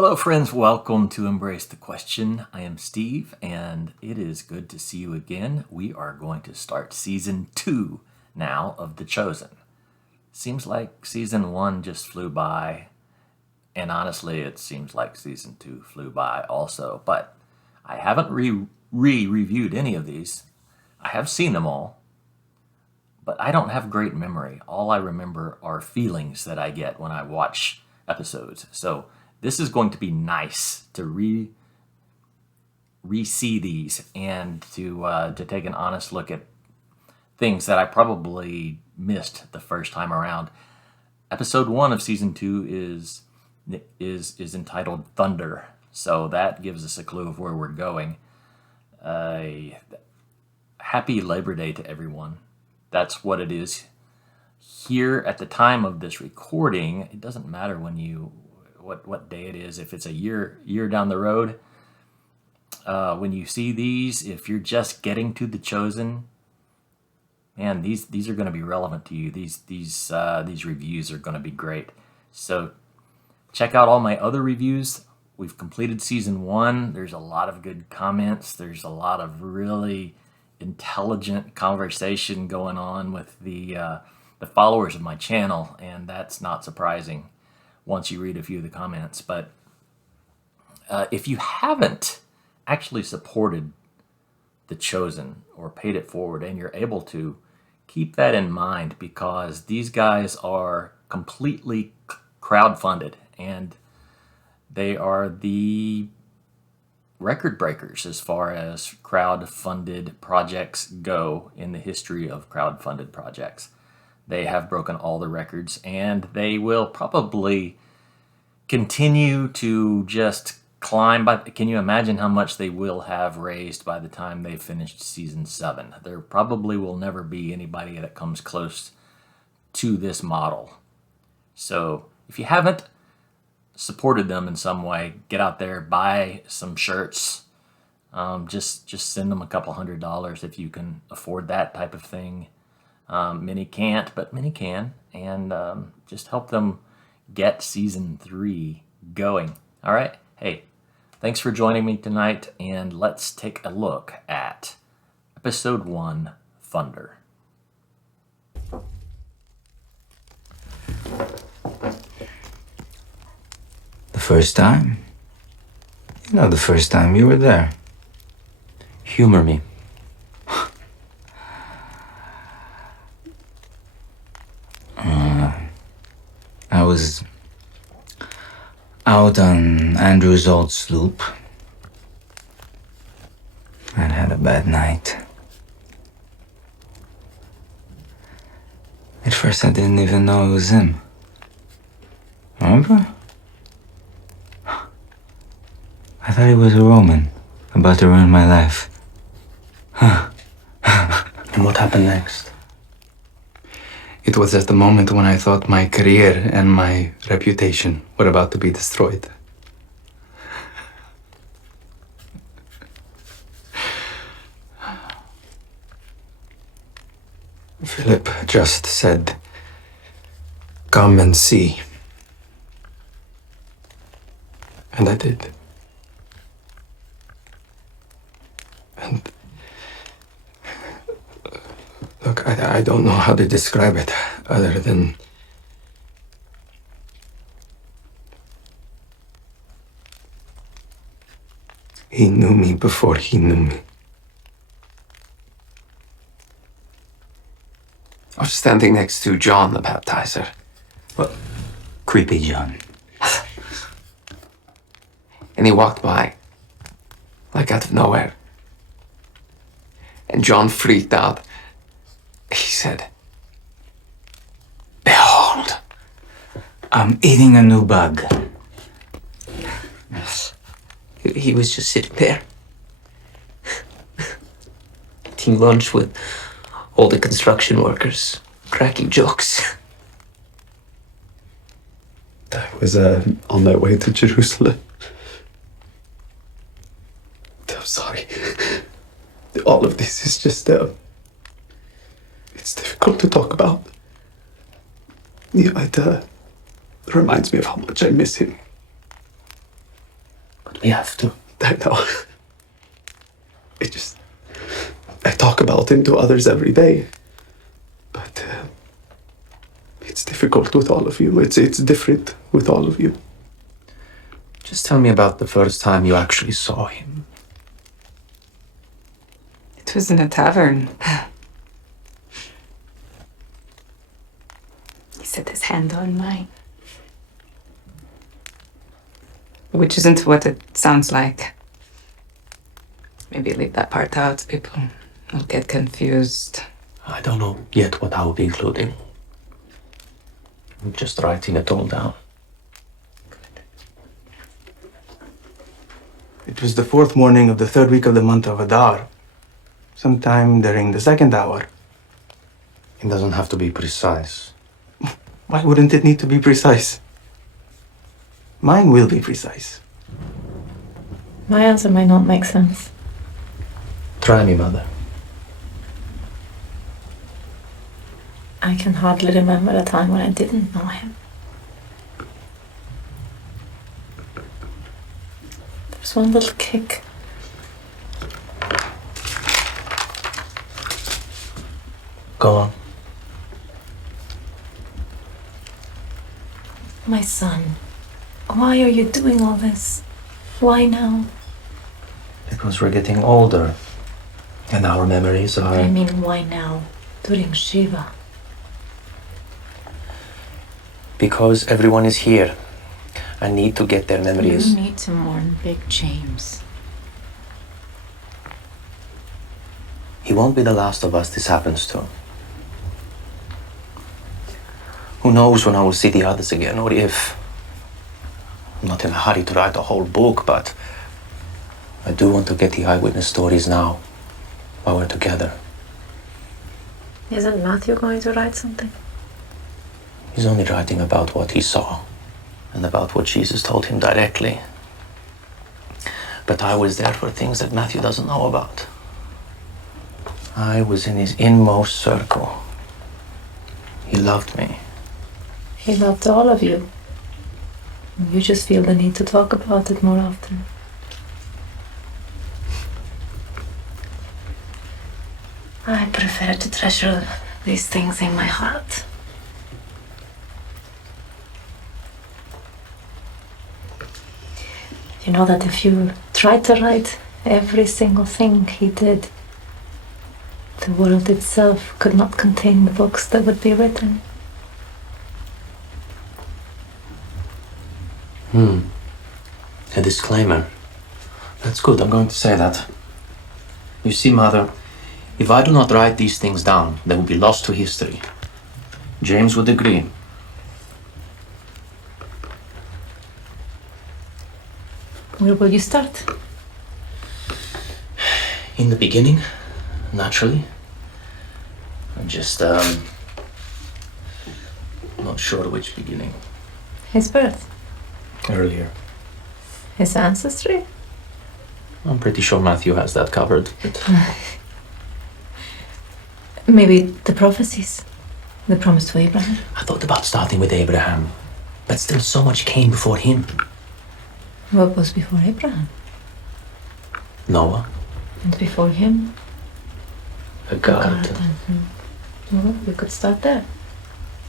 Hello, friends. Welcome to Embrace the Question. I am Steve, and it is good to see you again. We are going to start season 2 now of The Chosen. Seems like season 1 just flew by, and honestly, it seems like season 2 flew by also. But I haven't reviewed any of these. I have seen them all, but I don't have great memory. All I remember are feelings that I get when I watch episodes. So this is going to be nice to re-see these and to take an honest look at things that I probably missed the first time around. Episode 1 of season 2 is entitled Thunder, so that gives us a clue of where we're going. Happy Labor Day to everyone. That's what it is. Here at the time of this recording, it doesn't matter what day it is. If it's a year down the road, when you see these, if you're just getting to The Chosen, man, these are going to be relevant to you. These reviews are going to be great. So check out all my other reviews. We've completed season 1. There's a lot of good comments. There's a lot of really intelligent conversation going on with the followers of my channel, and that's not surprising once you read a few of the comments. But if you haven't actually supported The Chosen or paid it forward and you're able to, keep that in mind, because these guys are completely crowdfunded and they are the record breakers as far as crowd-funded projects go in the history of crowd-funded projects. They have broken all the records, and they will probably continue to just climb. Can you imagine how much they will have raised by the time they've finished season 7? There probably will never be anybody that comes close to this model. So if you haven't supported them in some way, get out there, buy some shirts. Just send them a couple $100 if you can afford that type of thing. Many can't, but many can, and just help them get season 3 going. All right. Hey, thanks for joining me tonight, and let's take a look at episode 1, Thunder. The first time? The first time you were there. Humor me. I was out on Andrew's old sloop. I'd had a bad night. At first I didn't even know it was him. Remember? I thought he was a Roman, about to ruin my life. And what happened next? It was at the moment when I thought my career and my reputation were about to be destroyed. Philip just said, "Come and see." And I did. And look, I don't know how to describe it other than he knew me before he knew me. I was standing next to John the baptizer. Well, creepy John. And he walked by, like out of nowhere. And John freaked out. He said, "Behold." I'm eating a new bug. He was just sitting there, eating lunch with all the construction workers, cracking jokes. I was on my way to Jerusalem. I'm sorry. All of this is just, it's difficult to talk about. Yeah, it reminds me of how much I miss him. We have to. I know. I talk about him to others every day. But it's difficult with all of you. It's different with all of you. Just tell me about the first time you actually saw him. It was in a tavern. He set his hand on mine. Which isn't what it sounds like. Maybe leave that part out. People will get confused. I don't know yet what I will be including. I'm just writing it all down. It was the 4th morning of the 3rd week of the month of Adar, sometime during the 2nd hour. It doesn't have to be precise. Why wouldn't it need to be precise? Mine will be precise. My answer might not make sense. Try me, Mother. I can hardly remember a time when I didn't know him. There was one little kick. Go on. My son, why are you doing all this? Why now? Because we're getting older. And our memories are... I mean, why now? During Shiva. Because everyone is here. I need to get their memories. You need to mourn Big James. He won't be the last of us this happens to. Who knows when I will see the others again, or if. I'm not in a hurry to write a whole book, but I do want to get the eyewitness stories now, while we're together. Isn't Matthew going to write something? He's only writing about what he saw, and about what Jesus told him directly. But I was there for things that Matthew doesn't know about. I was in his inmost circle. He loved me. He loved all of you. You just feel the need to talk about it more often. I prefer to treasure these things in my heart. You know that if you tried to write every single thing he did, the world itself could not contain the books that would be written. A disclaimer. That's good, I'm going to say that. You see, Mother, if I do not write these things down, they will be lost to history. James would agree. Where will you start? In the beginning, naturally. I'm just, not sure which beginning. His birth? Earlier. His ancestry? I'm pretty sure Matthew has that covered. But Maybe the prophecies? The promise to Abraham? I thought about starting with Abraham, but still so much came before him. What was before Abraham? Noah, And before him? a garden. Well, we could start there.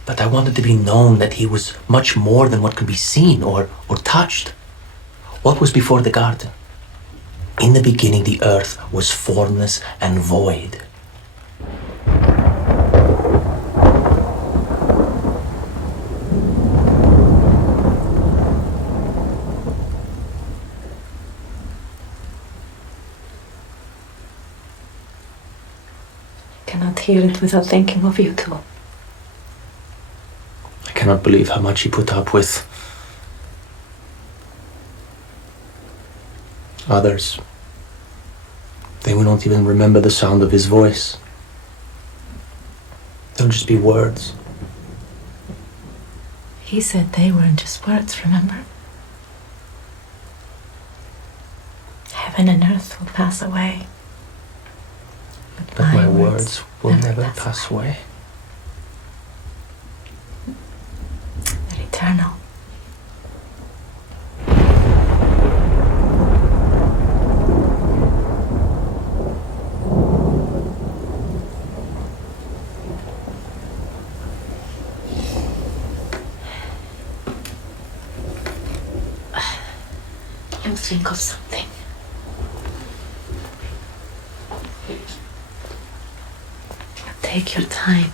But I wanted to be known that he was much more than what could be seen or touched. What was before the garden? In the beginning, the earth was formless and void. Cannot hear it without thinking of you two. I cannot believe how much he put up with. Others, they will not even remember the sound of his voice. They'll just be words. He said they weren't just words, remember? Heaven and earth will pass away. But my words will never pass away. They're eternal. think of something. Take your time.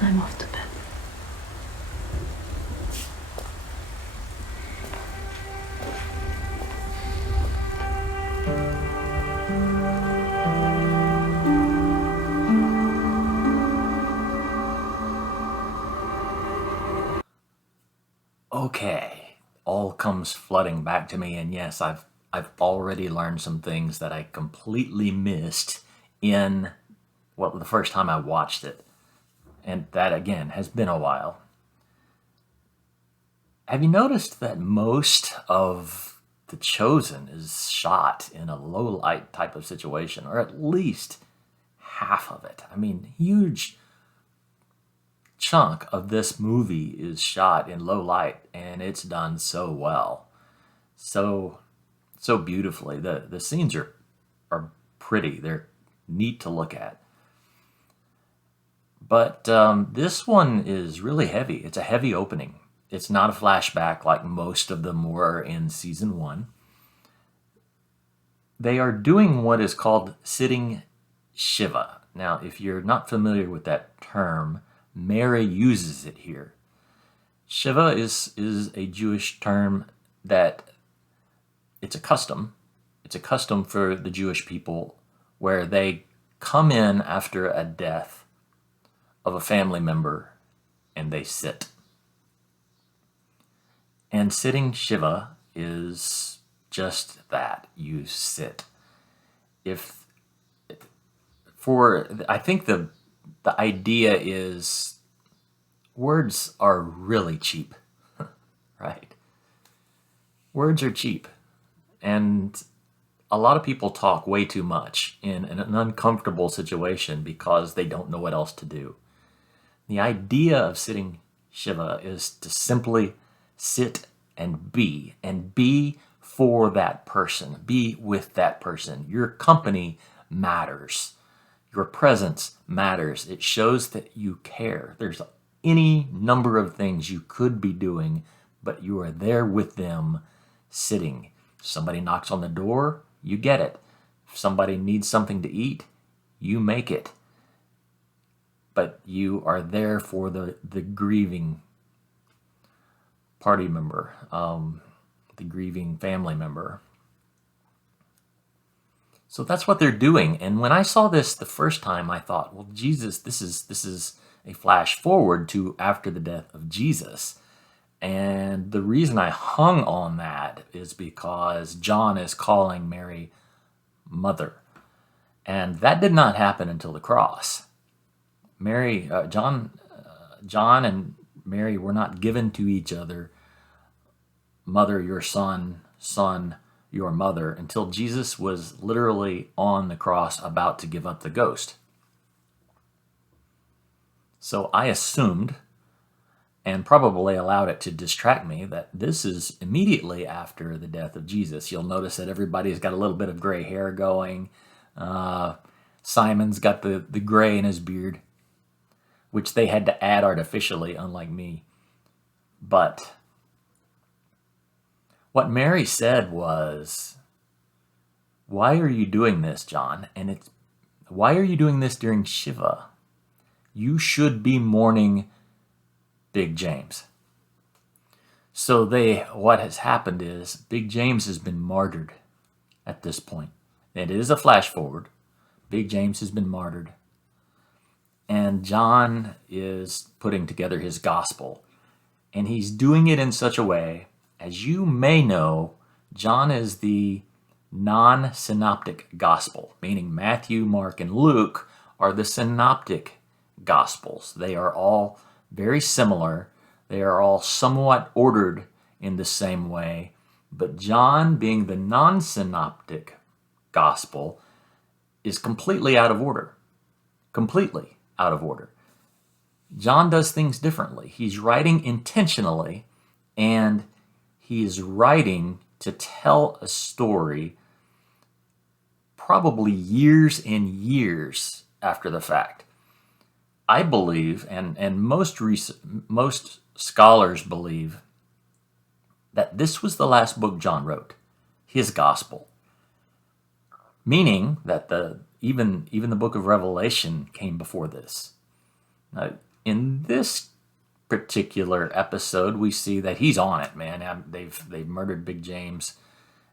I'm off to bed. Okay, all comes flooding back to me, and yes, I've already learned some things that I completely missed in, well, the first time I watched it. And that, again, has been a while. Have you noticed that most of The Chosen is shot in a low light type of situation, or at least half of it? I mean, huge chunk of this movie is shot in low light, and it's done so well, so beautifully. The scenes are pretty. They're neat to look at. But this one is really heavy. It's a heavy opening. It's not a flashback like most of them were in season 1. They are doing what is called sitting Shiva. Now, if you're not familiar with that term, Mary uses it here. Shiva is a Jewish term that it's a custom. It's a custom for the Jewish people where they come in after a death of a family member and they sit. And sitting Shiva is just that. You sit. I think the idea is words are really cheap, right? Words are cheap. And a lot of people talk way too much in an uncomfortable situation because they don't know what else to do. The idea of sitting Shiva is to simply sit and be for that person, be with that person. Your company matters. Your presence matters. It shows that you care. There's any number of things you could be doing, but you are there with them sitting. If somebody knocks on the door, you get it. If somebody needs something to eat, you make it. But you are there for the grieving party member, the grieving family member. So that's what they're doing. And when I saw this the first time, I thought, well, Jesus, this is a flash forward to after the death of Jesus. And the reason I hung on that is because John is calling Mary mother. And that did not happen until the cross. John and Mary were not given to each other, mother, your son, son, your mother, until Jesus was literally on the cross about to give up the ghost. So I assumed, and probably allowed it to distract me, that this is immediately after the death of Jesus. You'll notice that everybody's got a little bit of gray hair going. Simon's got the gray in his beard, which they had to add artificially, unlike me. But what Mary said was, why are you doing this, John? And why are you doing this during Shiva? You should be mourning Big James. So what has happened is Big James has been martyred at this point. It is a flash forward. Big James has been martyred. And John is putting together his gospel. And he's doing it in such a way, as you may know, John is the non-synoptic gospel, meaning Matthew, Mark, and Luke are the synoptic gospels. They are all very similar. They are all somewhat ordered in the same way. But John, being the non-synoptic gospel, is completely out of order. Completely out of order. John does things differently. He's writing intentionally, and he is writing to tell a story probably years and years after the fact. I believe, and most scholars believe, that this was the last book John wrote, his gospel. Meaning that even the book of Revelation came before this. In this particular episode, we see that he's on it, man. They've murdered Big James,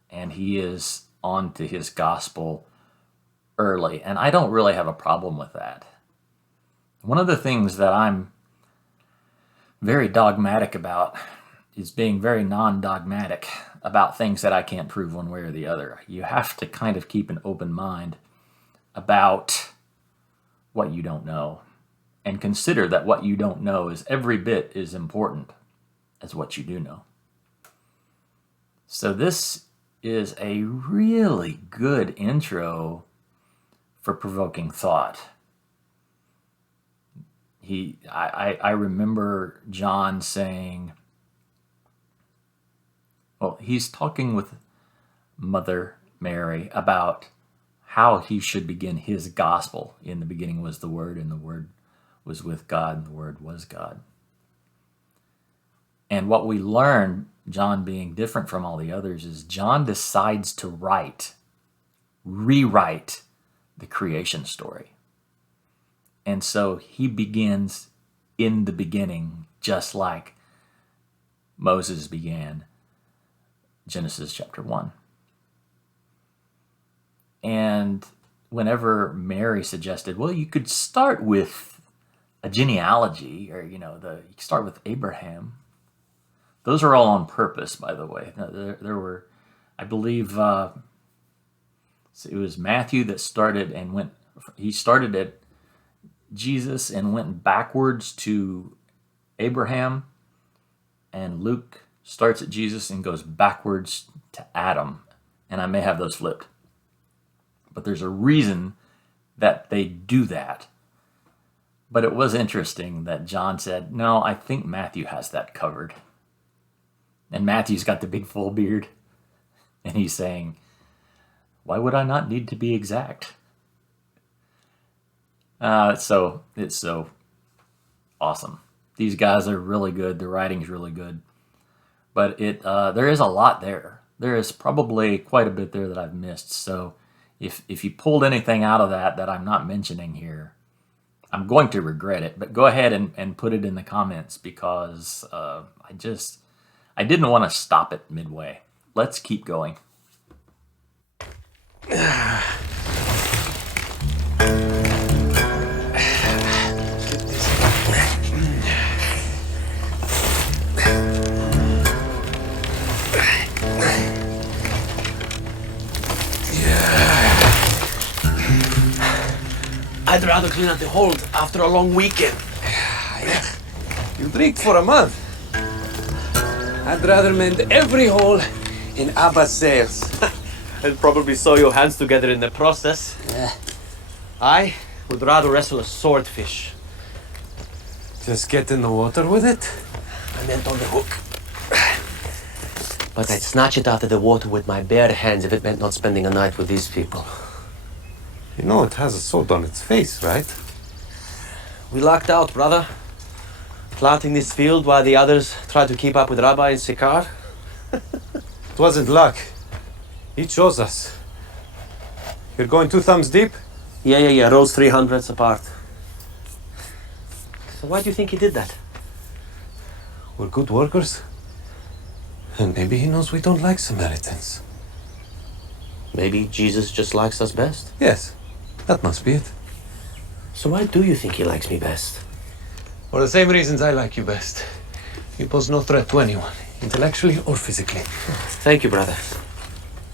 and he is on to his gospel early. And I don't really have a problem with that. One of the things that I'm very dogmatic about is being very non-dogmatic about things that I can't prove one way or the other. You have to kind of keep an open mind about what you don't know, and consider that what you don't know is every bit as important as what you do know. So this is a really good intro for provoking thought. I remember John saying, well, he's talking with Mother Mary about how he should begin his gospel. In the beginning was the Word, and the Word was with God, and the Word was God. And what we learn, John being different from all the others, is John decides to rewrite the creation story. And so he begins in the beginning, just like Moses began Genesis chapter 1. And whenever Mary suggested, well, you could start with a genealogy, or, you could start with Abraham. Those are all on purpose, by the way. There were, I believe, it was Matthew that started and he started at Jesus and went backwards to Abraham, and Luke starts at Jesus and goes backwards to Adam. And I may have those flipped. But there's a reason that they do that. But it was interesting that John said, no, I think Matthew has that covered. And Matthew's got the big full beard. And he's saying, why would I not need to be exact? It's so awesome. These guys are really good. The writing's really good. But there is a lot there. There is probably quite a bit there that I've missed. So if you pulled anything out of that I'm not mentioning here, I'm going to regret it. But go ahead and put it in the comments, because I didn't want to stop it midway. Let's keep going. I'd rather clean out the hold after a long weekend. You drink for a month. I'd rather mend every hole in Abba's sails. And probably sew your hands together in the process. I would rather wrestle a swordfish. Just get in the water with it? I meant on the hook. But I'd snatch it out of the water with my bare hands if it meant not spending a night with these people. You know it has a sword on its face, right? We lucked out, brother. Planting this field while the others tried to keep up with Rabbi and Sychar. It wasn't luck. He chose us. You're going 2 thumbs deep? Yeah. Rows 300s apart. So why do you think he did that? We're good workers. And maybe he knows we don't like Samaritans. Maybe Jesus just likes us best. Yes, that must be it. So why do you think he likes me best? For the same reasons I like you best. You pose no threat to anyone, intellectually or physically. Thank you, brother.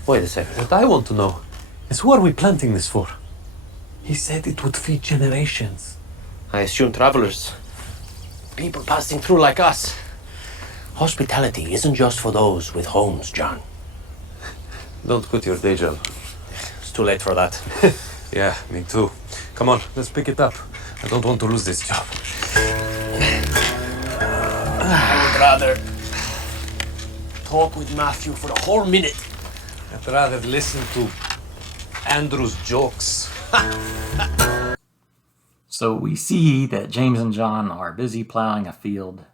Wait a second. What I want to know is, who are we planting this for? He said it would feed generations. I assume travelers. People passing through like us. Hospitality isn't just for those with homes, John. Don't quit your day job. It's too late for that. Yeah, me too. Come on, let's pick it up. I don't want to lose this job. I would rather talk with Matthew for a whole minute. I'd rather listen to Andrew's jokes. So we see that James and John are busy plowing a field.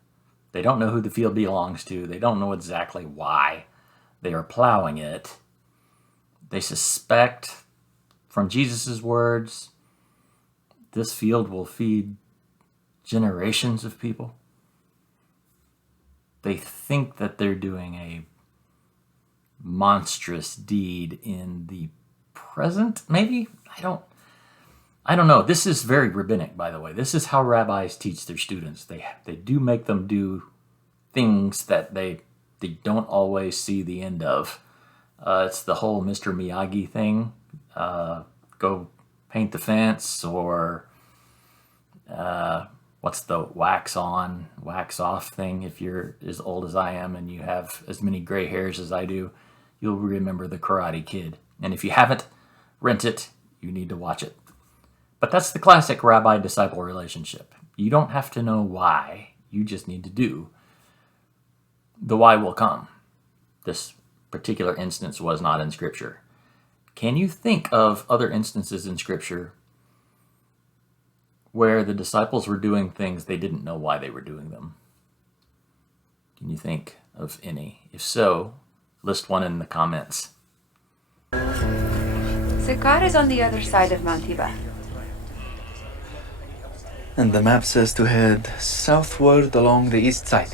They don't know who the field belongs to. They don't know exactly why they are plowing it. They suspect, from Jesus' words, this field will feed generations of people. They think that they're doing a monstrous deed in the present, maybe? I don't know. This is very rabbinic, by the way. This is how rabbis teach their students. They do make them do things that they don't always see the end of. It's the whole Mr. Miyagi thing. Go paint the fence, or what's the wax on, wax off thing? If you're as old as I am and you have as many gray hairs as I do, you'll remember The Karate Kid. And if you haven't, rent it. You need to watch it. But that's the classic rabbi-disciple relationship. You don't have to know why. You just need to do. The why will come. This particular instance was not in Scripture. Can you think of other instances in Scripture where the disciples were doing things they didn't know why they were doing them? Can you think of any? If so, list one in the comments. Sychar is on the other side of Mount Shiva. And the map says to head southward along the east side.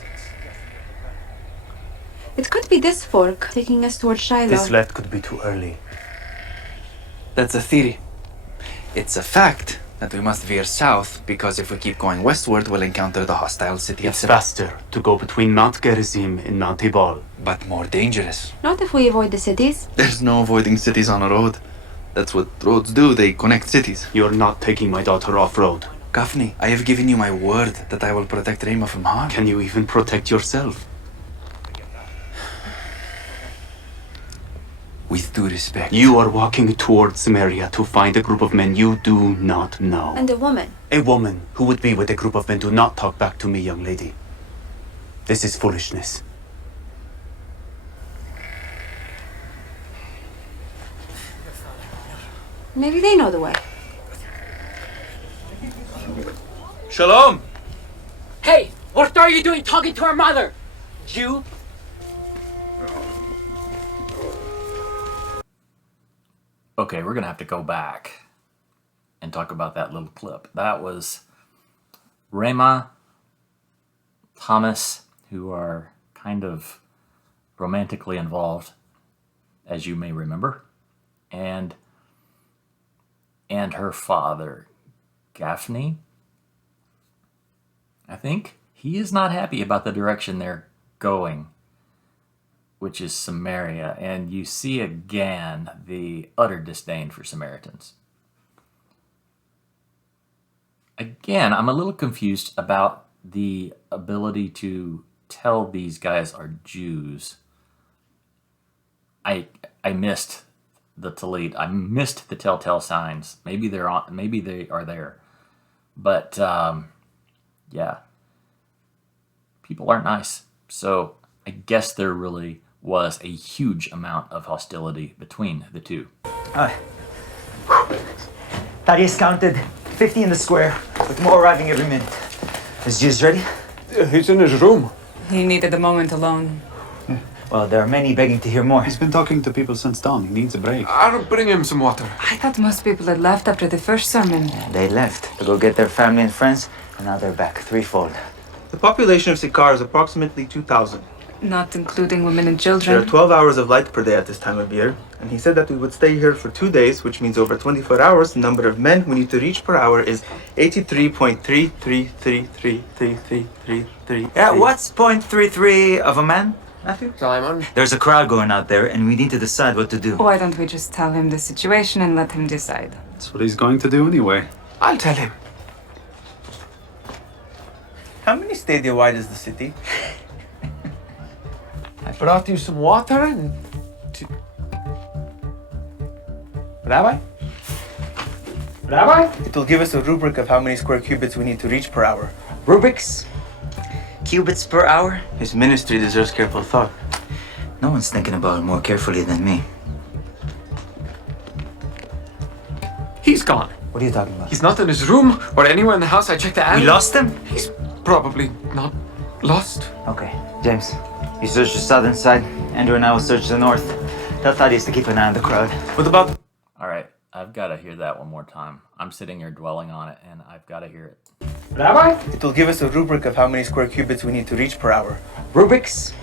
It could be this fork taking us toward Shiloh. This left could be too early. That's a theory. It's a fact that we must veer south, because if we keep going westward, we'll encounter the hostile city of It's Sychar. faster to go between Mount Gerizim and Mount Ebal. But more dangerous. Not if we avoid the cities. There's no avoiding cities on a road. That's what roads do, they connect cities. You're not taking my daughter off-road. Gafni, I have given you my word that I will protect Rayma from harm. Can you even protect yourself? With due respect. You are walking towards Samaria to find a group of men you do not know. And a woman. A woman who would be with a group of men. Do not talk back to me, young lady. This is foolishness. Maybe they know the way. Shalom! Hey, what are you doing talking to our mother? Jew? Okay, we're going to have to go back and talk about that little clip. That was Rayma, Thomas, who are kind of romantically involved, as you may remember, and her father, Gaffney, I think. He is not happy about the direction they're going, which is Samaria, and you see again the utter disdain for Samaritans. Again, I'm a little confused about the ability to tell these guys are Jews. I missed the Talit. I missed the telltale signs. Maybe they are there, but yeah, people aren't nice. So I guess there really was a huge amount of hostility between the two. Thaddeus counted 50 in the square, with more arriving every minute. Is Jesus ready? He's in his room. He needed a moment alone. Well, there are many begging to hear more. He's been talking to people since dawn. He needs a break. I'll bring him some water. I thought most people had left after the first sermon. They left to go get their family and friends, and now they're back threefold. The population of Sychar is approximately 2,000. Not including women and There are children. 12 hours of light per day at this time of year, and he said that we would stay here for 2 days, which means over 24 hours, the number of men we need to reach per hour is 83.33333333. Yeah, what's 0.33 of a man, Matthew? Simon? There's a crowd going out there, and we need to decide what to do. Why don't we just tell him the situation and let him decide? That's what he's going to do anyway. I'll tell him. How many stadia wide is the city? I brought you some water and... Rabbi? Rabbi? It will give us a rubric of how many square cubits we need to reach per hour. Rubrics? Cubits per hour? His ministry deserves careful thought. No one's thinking about it more carefully than me. He's gone. What are you talking about? He's not in his room or anywhere in the house. I checked the attic. We lost him? He's probably not lost. Okay, James. You search the southern side. Andrew and I will search the north. Tell Thaddeus to keep an eye on the crowd. What about... All right, I've got to hear that one more time. I'm sitting here dwelling on it, and I've got to hear it. Rabbi? It will give us a rubric of how many square cubits we need to reach per hour. Rubiks?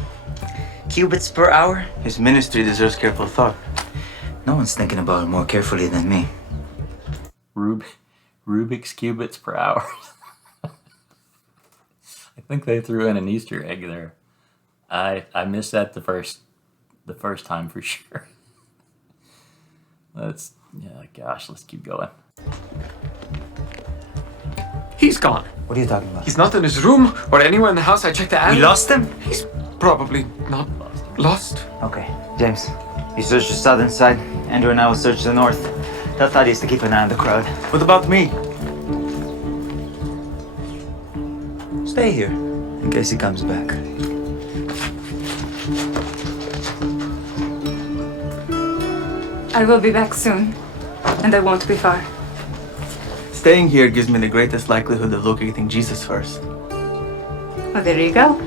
Cubits per hour? His ministry deserves careful thought. No one's thinking about it more carefully than me. Rubik's cubits per hour. I think they threw in an Easter egg there. I missed that the first time for sure. Let's keep going. He's gone. What are you talking about? He's not in his room or anywhere in the house. I checked the attic. We lost him? He's probably not lost. Okay, James. You search the southern side. Andrew and I will search the north. Tell Thaddeus to keep an eye on the crowd. What about me? Stay here, in case he comes back. I will be back soon, and I won't be far. Staying here gives me the greatest likelihood of locating Jesus first. Well, there you go.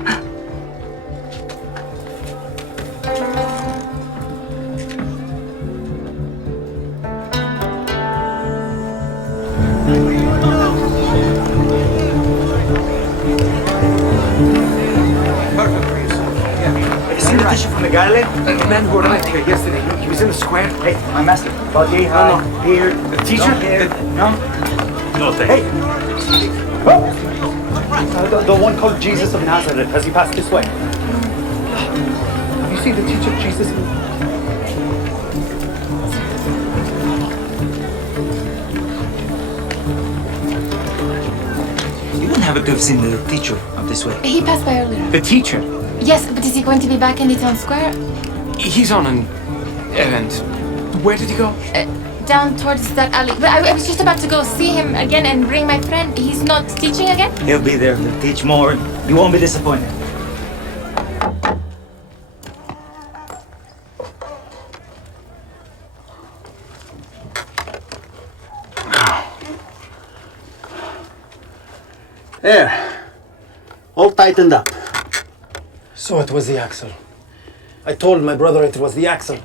From the Galilee? The man who arrived here yesterday, he was in the square. Hey, my master. Body high, beard. The teacher? No? No, thank Hey! The one called Jesus of Nazareth. Has he passed this way? Have you seen the teacher, Jesus? You wouldn't happen to have seen the teacher up this way. He passed by earlier. The teacher? Yes, but is he going to be back in the town square? He's on an errand. Where did he go? Down towards that alley. But I was just about to go see him again and bring my friend. He's not teaching again? He'll be there. He'll teach more. You won't be disappointed. There. All tightened up. So it was the axle. I told my brother it was the axle.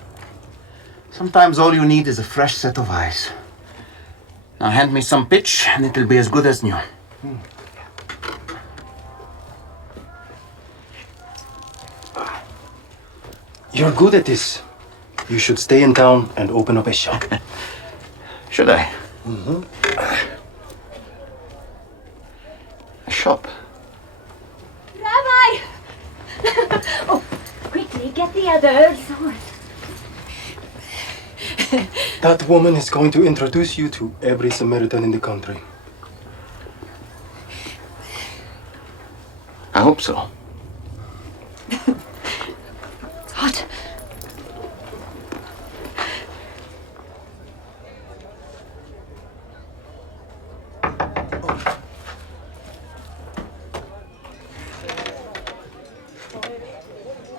Sometimes all you need is a fresh set of eyes. Now hand me some pitch and it'll be as good as new. You're good at this. You should stay in town and open up a shop. Should I? Mm-hmm. A shop? Rabbi! Oh, quickly, get the others. That woman is going to introduce you to every Samaritan in the country. I hope so. It's hot.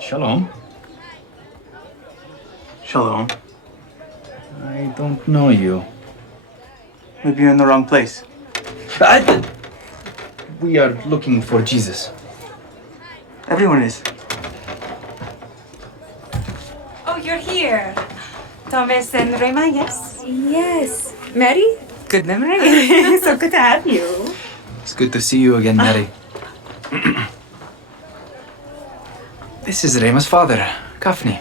Shalom. Shalom. I don't know you. Maybe you're in the wrong place. We are looking for Jesus. Everyone is. Oh, you're here. Thomas and Rayma, yes? Yes. Mary? Good memory. So good to have you. It's good to see you again, Mary. This is Rayma's father, Kafni.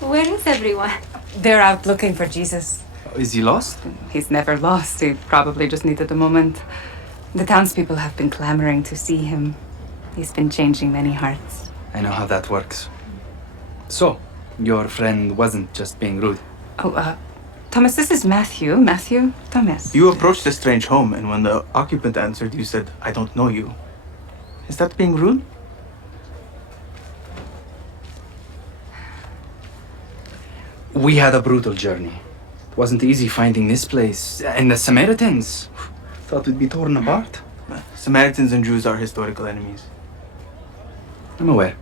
Where is everyone? They're out looking for Jesus. Is he lost? He's never lost. He probably just needed a moment. The townspeople have been clamoring to see him. He's been changing many hearts. I know how that works. So, your friend wasn't just being rude. Oh, Thomas, this is Matthew. Matthew, Thomas. You approached a strange home, and when the occupant answered, you said, "I don't know you." Is that being rude? We had a brutal journey. It wasn't easy finding this place. And the Samaritans thought we'd be torn apart. Samaritans and Jews are historical enemies. I'm aware.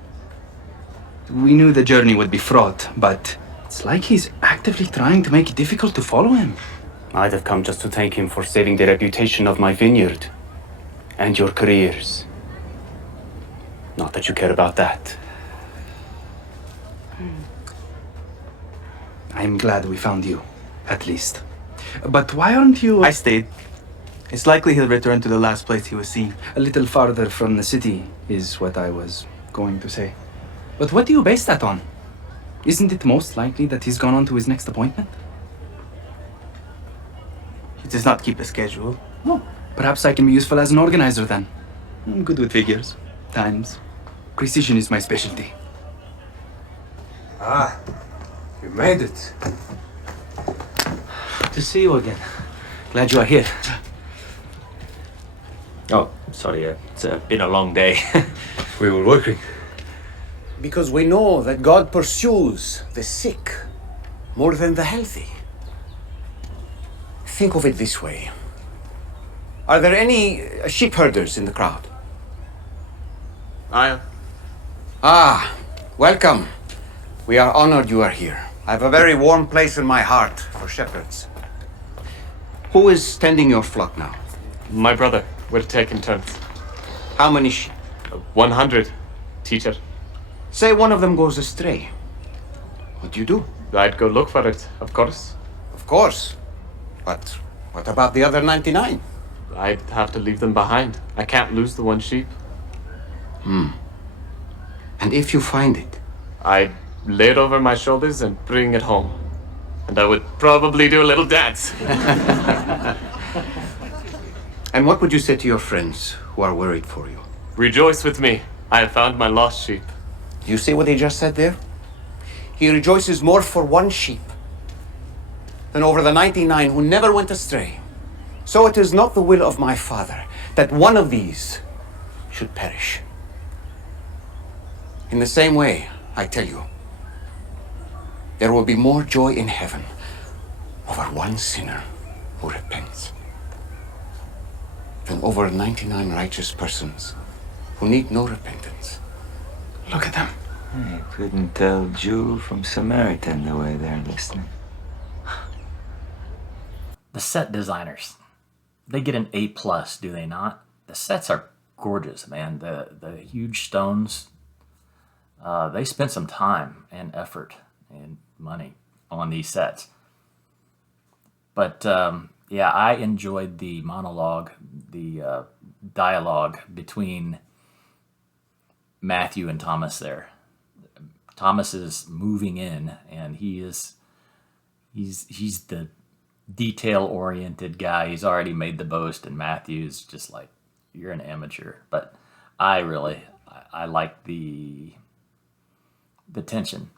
We knew the journey would be fraught, but it's like he's actively trying to make it difficult to follow him. I'd have come just to thank him for saving the reputation of my vineyard and your careers. Not that you care about that. I'm glad we found you, at least. But why aren't you... I stayed. It's likely he'll return to the last place he was seen. A little farther from the city is what I was going to say. But what do you base that on? Isn't it most likely that he's gone on to his next appointment? He does not keep a schedule. Oh, perhaps I can be useful as an organizer then. I'm good with figures, times. Precision is my specialty. Ah, you made it. Good to see you again. Glad you are here. Oh, sorry, it's been a long day. We were working. Because we know that God pursues the sick more than the healthy. Think of it this way. Are there any sheep herders in the crowd? I am. Ah, welcome. We are honored you are here. I have a very warm place in my heart for shepherds. Who is tending your flock now? My brother. We're taking turns. How many sheep? 100, teacher. Say one of them goes astray. What do you do? I'd go look for it, of course. Of course. But what about the other 99? I'd have to leave them behind. I can't lose the one sheep. And if you find it? I'd lay it over my shoulders and bring it home. And I would probably do a little dance. And what would you say to your friends who are worried for you? Rejoice with me. I have found my lost sheep. You see what he just said there? He rejoices more for one sheep than over the 99 who never went astray. So it is not the will of my Father that one of these should perish. In the same way, I tell you, there will be more joy in heaven over one sinner who repents than over 99 righteous persons who need no repentance. Look at them. You couldn't tell Jew from Samaritan the way they're listening. The set designers, they get an A+, do they not? The sets are gorgeous, man. The huge stones, they spent some time and effort and money on these sets. But yeah, I enjoyed the monologue, the dialogue between Matthew and Thomas there. Thomas is moving in, and he's the detail-oriented guy. He's already made the boast, and Matthew's just like, you're an amateur. But I like the tension.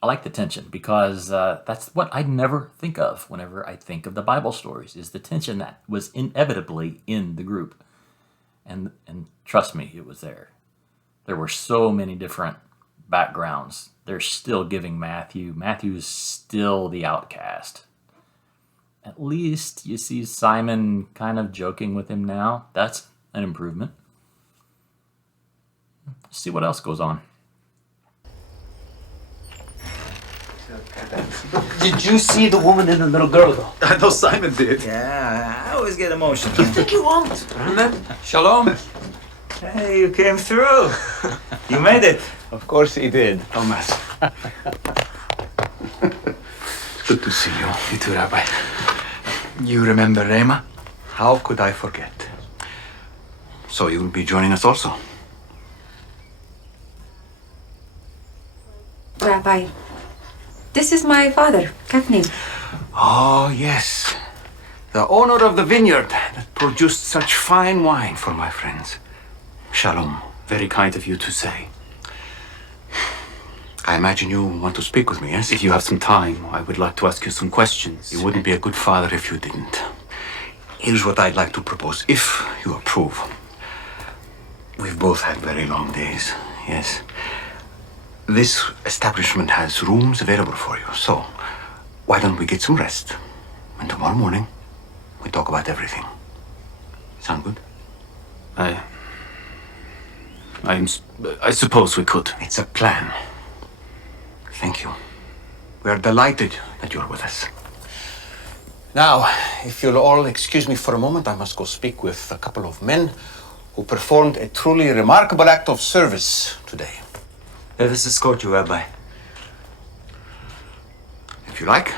I like the tension because that's what I never think of whenever I think of the Bible stories, is the tension that was inevitably in the group. And trust me, it was there. There were so many different backgrounds. They're still giving Matthew's still the outcast. At least you see Simon kind of joking with him now. That's an improvement. Let's see what else goes on. Did you see the woman and the little girl, though? I know Simon did. Yeah, I always get emotional. You think you won't? Shalom. Hey, you came through. You made it. Of course he did, Thomas. Good to see you. You too, Rabbi. You remember Rayma? How could I forget? So you'll be joining us also? Rabbi, this is my father, Kathleen. Oh, yes. The owner of the vineyard that produced such fine wine for my friends. Shalom. Very kind of you to say. I imagine you want to speak with me, yes? If you have some time, I would like to ask you some questions. You wouldn't be a good father if you didn't. Here's what I'd like to propose, if you approve. We've both had very long days, yes. This establishment has rooms available for you, so why don't we get some rest? And tomorrow morning, we talk about everything. Sound good? I suppose we could. It's a plan. Thank you. We are delighted that you're with us. Now, if you'll all excuse me for a moment, I must go speak with a couple of men who performed a truly remarkable act of service today. Let us escort you, Rabbi. If you like.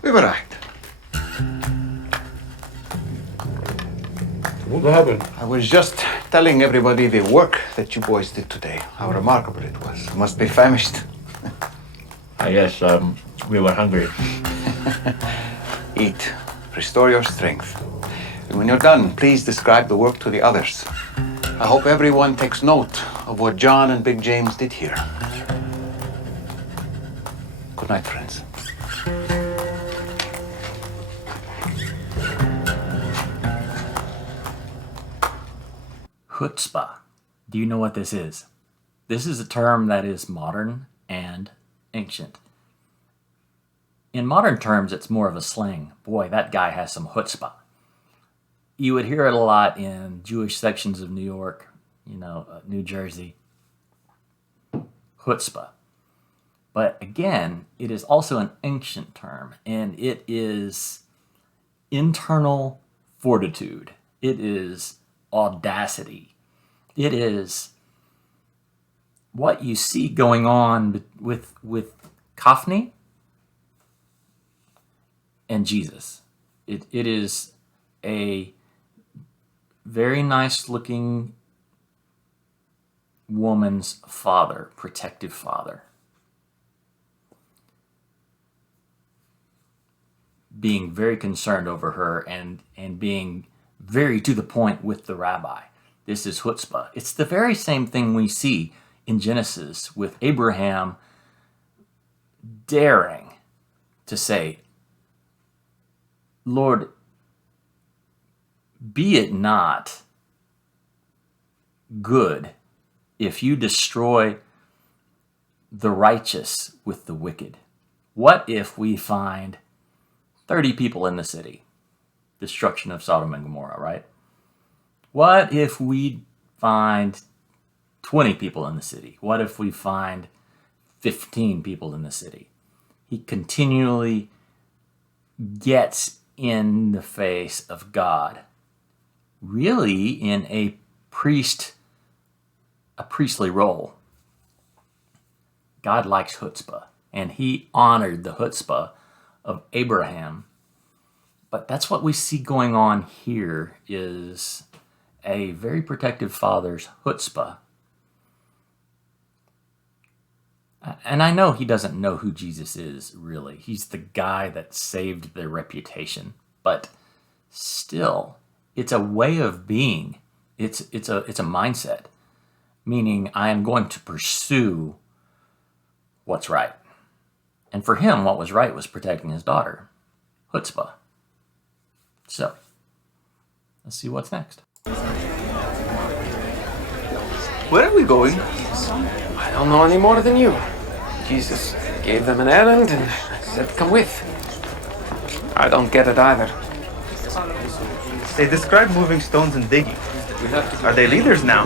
We've arrived. What happened? I was just telling everybody the work that you boys did today, how remarkable it was. You must be famished. I guess we were hungry. Eat. Restore your strength. And when you're done, please describe the work to the others. I hope everyone takes note of what John and Big James did here. Good night, friends. Hutzpah. Do you know what this is? This is a term that is modern and ancient. In modern terms, it's more of a slang. Boy, that guy has some chutzpah. You would hear it a lot in Jewish sections of New York, New Jersey. Chutzpah. But again, it is also an ancient term, and it is internal fortitude. It is audacity. It is what you see going on with Kaphne and Jesus. It is a very nice looking woman's father, protective father, being very concerned over her and being very to the point with the rabbi. This is Hutzpah. It's the very same thing we see in Genesis with Abraham daring to say, Lord, be it not good if you destroy the righteous with the wicked. What if we find 30 people in the city? Destruction of Sodom and Gomorrah, right? What if we find 20 people in the city? What if we find 15 people in the city? He continually gets in the face of God, really in a priestly role. God likes chutzpah, and he honored the chutzpah of Abraham. But that's what we see going on here, is a very protective father's chutzpah. And I know he doesn't know who Jesus is, really. He's the guy that saved their reputation. But still, it's a way of being. It's a mindset. Meaning, I am going to pursue what's right. And for him, what was right was protecting his daughter. Hutzpah. So, let's see what's next. Where are we going? I don't know any more than you. Jesus gave them an errand and said, come with. I don't get it either. They describe moving stones and digging. Are they leaders now?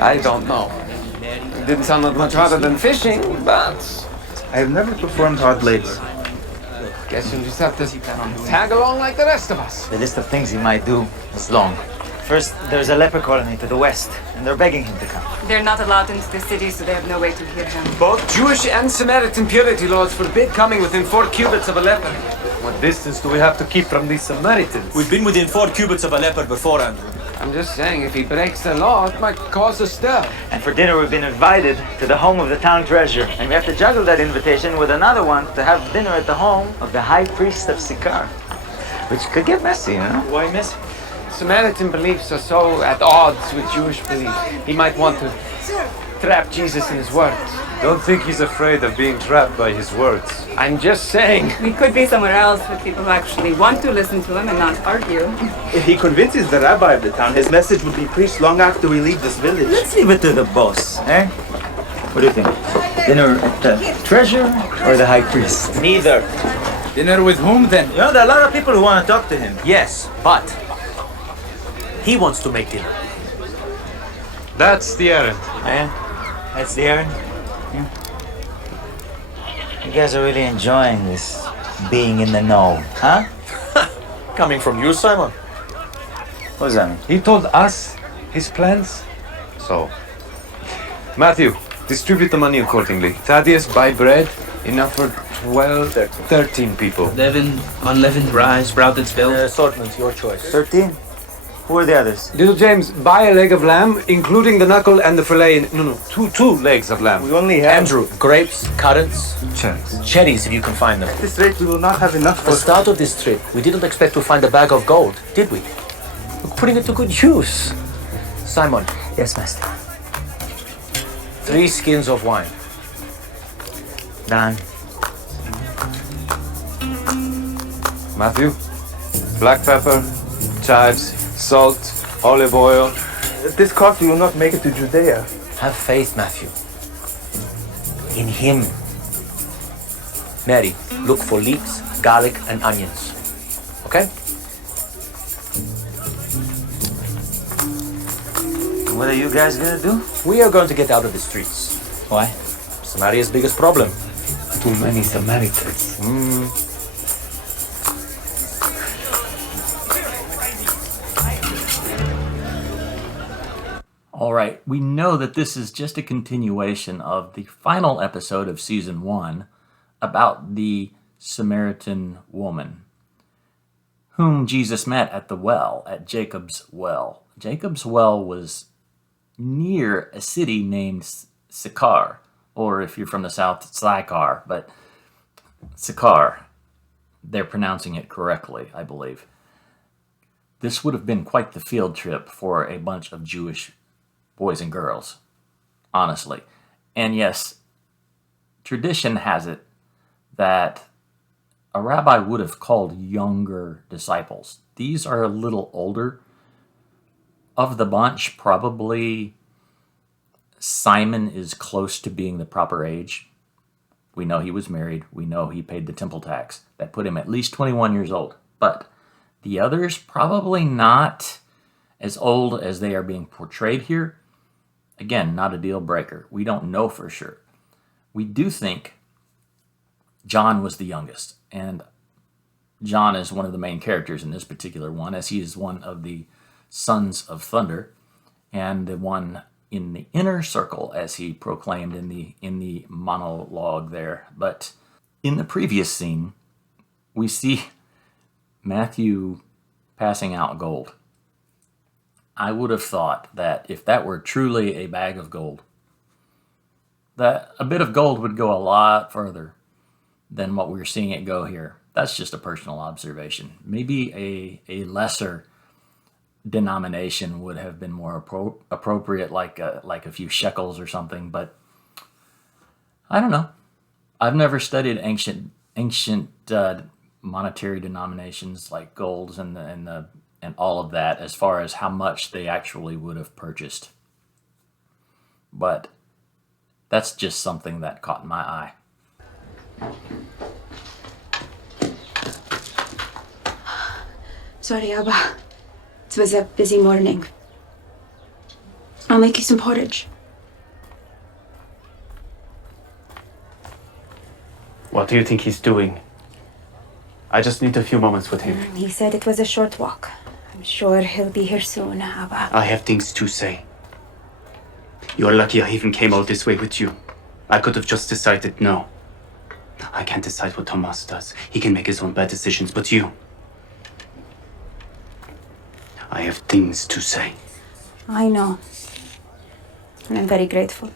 I don't know. It didn't sound that much harder than fishing, but I have never performed hard labor. guess you'll just have to tag along like the rest of us. The list of things he might do is long. First, there's a leper colony to the west, and they're begging him to come. They're not allowed into the city, so they have no way to hear him. Both Jewish and Samaritan purity laws forbid coming within 4 cubits of a leper. What distance do we have to keep from these Samaritans? We've been within 4 cubits of a leper before, Andrew. I'm just saying, if he breaks the law, it might cause a stir. And for dinner, we've been invited to the home of the town treasurer. And we have to juggle that invitation with another one to have dinner at the home of the high priest of Sychar. Which could get messy, huh? Why messy? Samaritan beliefs are so at odds with Jewish beliefs. He might want to trap Jesus in his words. Don't think he's afraid of being trapped by his words. I'm just saying. We could be somewhere else with people who actually want to listen to him and not argue. If he convinces the rabbi of the town, his message would be preached long after we leave this village. Let's leave it to the boss, eh? What do you think? Dinner at the treasurer or the high priest? Neither. Dinner with whom then? You know, there are a lot of people who want to talk to him. Yes, but he wants to make dinner. That's the errand. Yeah, that's the errand. You guys are really enjoying this being in the know, huh? Coming from you, Simon. What does that mean? He told us his plans. So, Matthew, distribute the money accordingly. Thaddeus, buy bread. Enough for 13 people. 11 unleavened rye, sprouted spelt. Assortment, your choice. 13? Who are the others? Little James, buy a leg of lamb, including the knuckle and the fillet. No, two legs of lamb. We only have... Andrew, grapes, currants, Cherries. cherries if you can find them. At this rate, we will not have enough At for... the start of this trip, we didn't expect to find a bag of gold, did we? We're putting it to good use. Simon. Yes, master. 3 skins of wine. Done. Matthew, black pepper, chives, salt, olive oil. At this cost, we will not make it to Judea. Have faith, Matthew. In him. Mary, look for leeks, garlic, and onions. Okay? What are you guys gonna do? We are going to get out of the streets. Why? Samaria's biggest problem. Too many Samaritans. All right, we know that this is just a continuation of the final episode of season 1 about the Samaritan woman whom Jesus met at the well, at Jacob's well. Jacob's well was near a city named Sychar, or if you're from the south, Sychar, but Sychar. They're pronouncing it correctly, I believe. This would have been quite the field trip for a bunch of Jewish boys and girls, honestly. And yes, tradition has it that a rabbi would have called younger disciples. These are a little older. Of the bunch, probably Simon is close to being the proper age. We know he was married. We know he paid the temple tax. That put him at least 21 years old. But the others, probably not as old as they are being portrayed here. Again, not a deal breaker. We don't know for sure. We do think John was the youngest. And John is one of the main characters in this particular one, as he is one of the sons of thunder, and the one in the inner circle, as he proclaimed in the monologue there. But in the previous scene, we see Matthew passing out gold. I would have thought that if that were truly a bag of gold, that a bit of gold would go a lot further than what we're seeing it go here. That's just a personal observation. Maybe a lesser denomination would have been more appropriate, like a few shekels or something. But I don't know. I've never studied ancient monetary denominations like golds and all of that, as far as how much they actually would have purchased. But that's just something that caught my eye. Sorry, Abba. It was a busy morning. I'll make you some porridge. What do you think he's doing? I just need a few moments with him. He said it was a short walk. I'm sure he'll be here soon, Abba. I have things to say. You're lucky I even came all this way with you. I could have just decided no. I can't decide what Thomas does. He can make his own bad decisions, but you... I have things to say. I know. And I'm very grateful.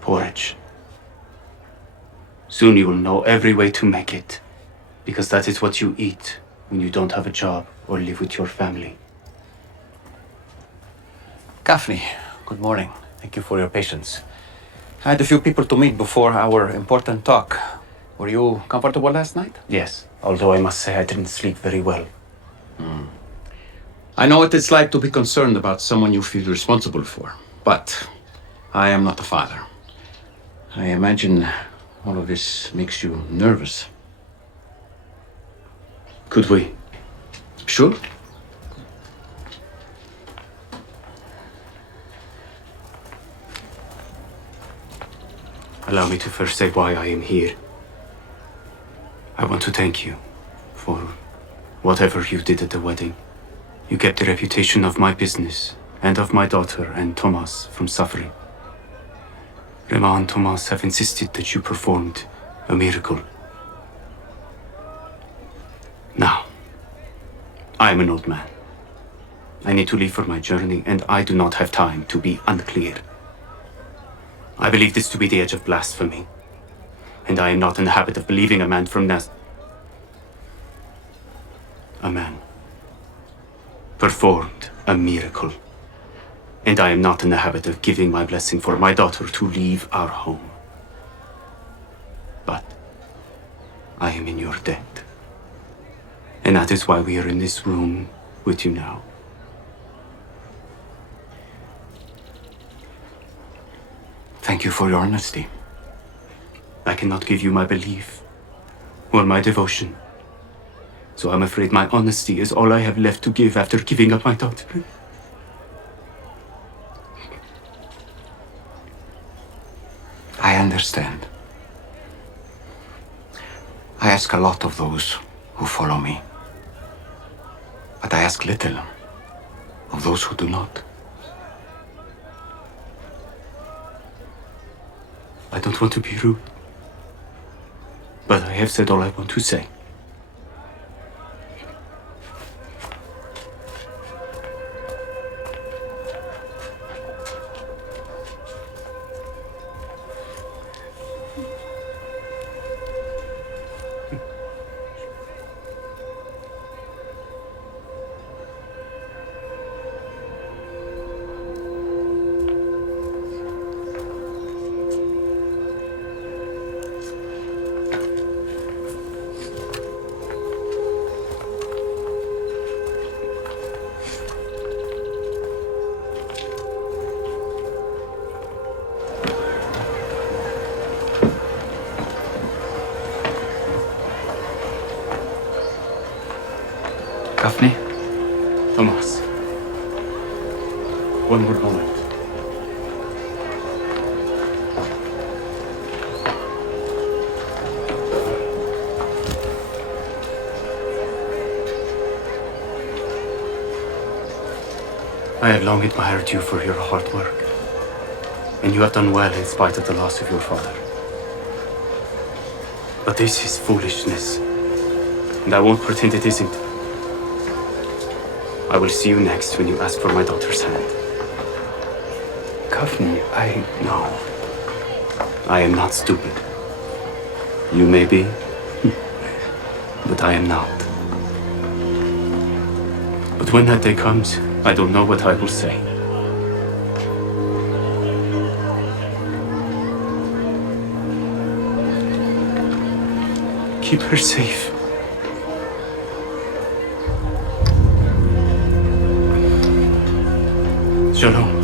Porridge. Soon you will know every way to make it, because that is what you eat when you don't have a job or live with your family. Gaffney, good morning. Thank you for your patience. I had a few people to meet before our important talk. Were you comfortable last night? Yes, although I must say I didn't sleep very well. I know what it's like to be concerned about someone you feel responsible for, but I am not a father. I imagine All of this makes you nervous. Could we? Sure. Allow me to first say why I am here. I want to thank you for whatever you did at the wedding. You kept the reputation of my business and of my daughter and Thomas from suffering. Rayma and Thomas have insisted that you performed a miracle. Now, I am an old man. I need to leave for my journey, and I do not have time to be unclear. I believe this to be the edge of blasphemy, and I am not in the habit of believing a man from Nazareth. A man performed a miracle, and I am not in the habit of giving my blessing for my daughter to leave our home. But I am in your debt, and that is why we are in this room with you now. Thank you for your honesty. I cannot give you my belief or my devotion, so I'm afraid my honesty is all I have left to give after giving up my daughter. I understand. I ask a lot of those who follow me, but I ask little of those who do not. I don't want to be rude, but I have said all I want to say. Daphne? Thomas. One more moment. I have long admired you for your hard work, and you have done well in spite of the loss of your father. But this is foolishness, and I won't pretend it isn't. I will see you next when you ask for my daughter's hand. Daphne, No. I am not stupid. You may be, but I am not. But when that day comes, I don't know what I will say. Keep her safe. Shalom.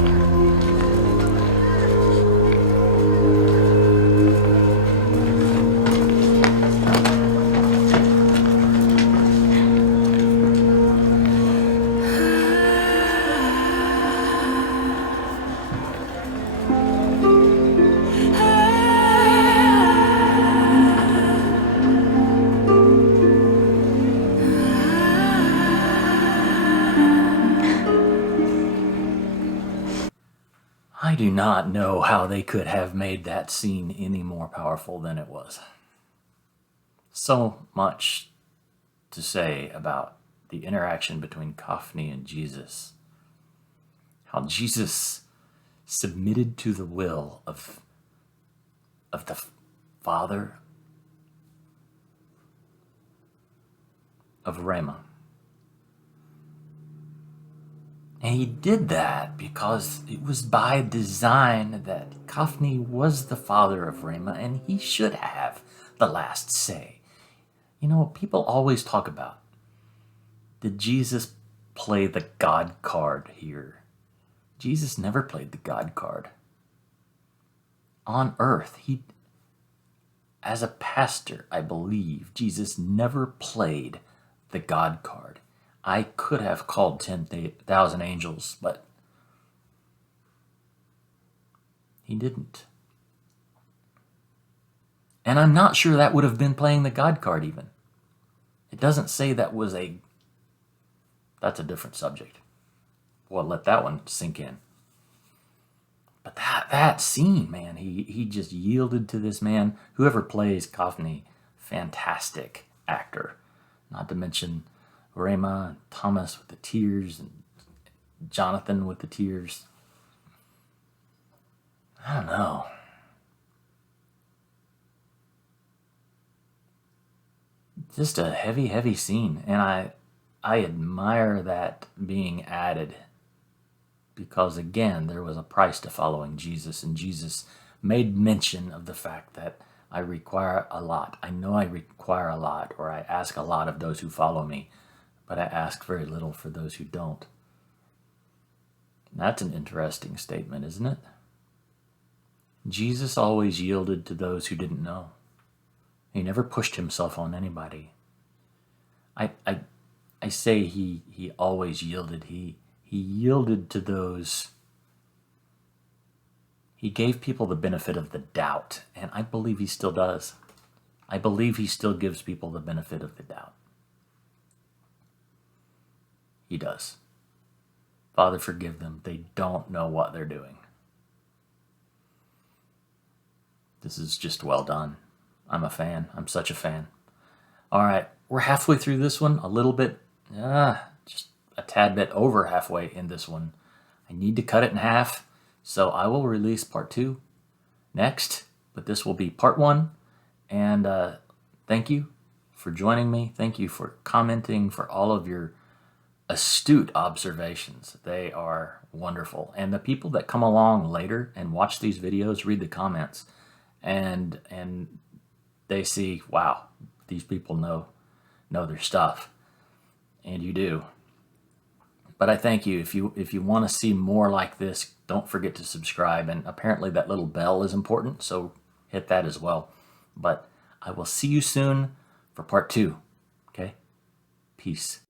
I do not know how they could have made that scene any more powerful than it was. So much to say about the interaction between Daphne and Jesus. How Jesus submitted to the will of the father of Rayma. And he did that because it was by design that Daphne was the father of Rayma, and he should have the last say. You know, people always talk about, did Jesus play the God card here? Jesus never played the God card. On earth, as a pastor, I believe Jesus never played the God card. I could have called 10,000 angels, but he didn't. And I'm not sure that would have been playing the God card even. It doesn't say that was a... That's a different subject. Well, let that one sink in. But that scene, man, he just yielded to this man. Whoever plays Kaufney, fantastic actor. Not to mention Rayma and Thomas with the tears and Jonathan with the tears. I don't know. Just a heavy, heavy scene. And I admire that being added. Because again, there was a price to following Jesus, and Jesus made mention of the fact that I require a lot. I know I require a lot, or I ask a lot of those who follow me, but I ask very little for those who don't. That's an interesting statement, isn't it? Jesus always yielded to those who didn't know. He never pushed himself on anybody. I say he always yielded. He yielded to those. He gave people the benefit of the doubt, and I believe he still does. I believe he still gives people the benefit of the doubt. He does. Father, forgive them. They don't know what they're doing. This is just well done. I'm a fan. I'm such a fan. All right, we're halfway through this one. A little bit, just a tad bit over halfway in this one. I need to cut it in half, so I will release part 2 next, but this will be part 1. And thank you for joining me. Thank you for commenting, for all of your astute observations. They are wonderful. And the people that come along later and watch these videos, read the comments, and they see, wow, these people know their stuff. And you do. But I thank you. If you want to see more like this, don't forget to subscribe. And apparently that little bell is important, so hit that as well. But I will see you soon for part 2. Okay? Peace.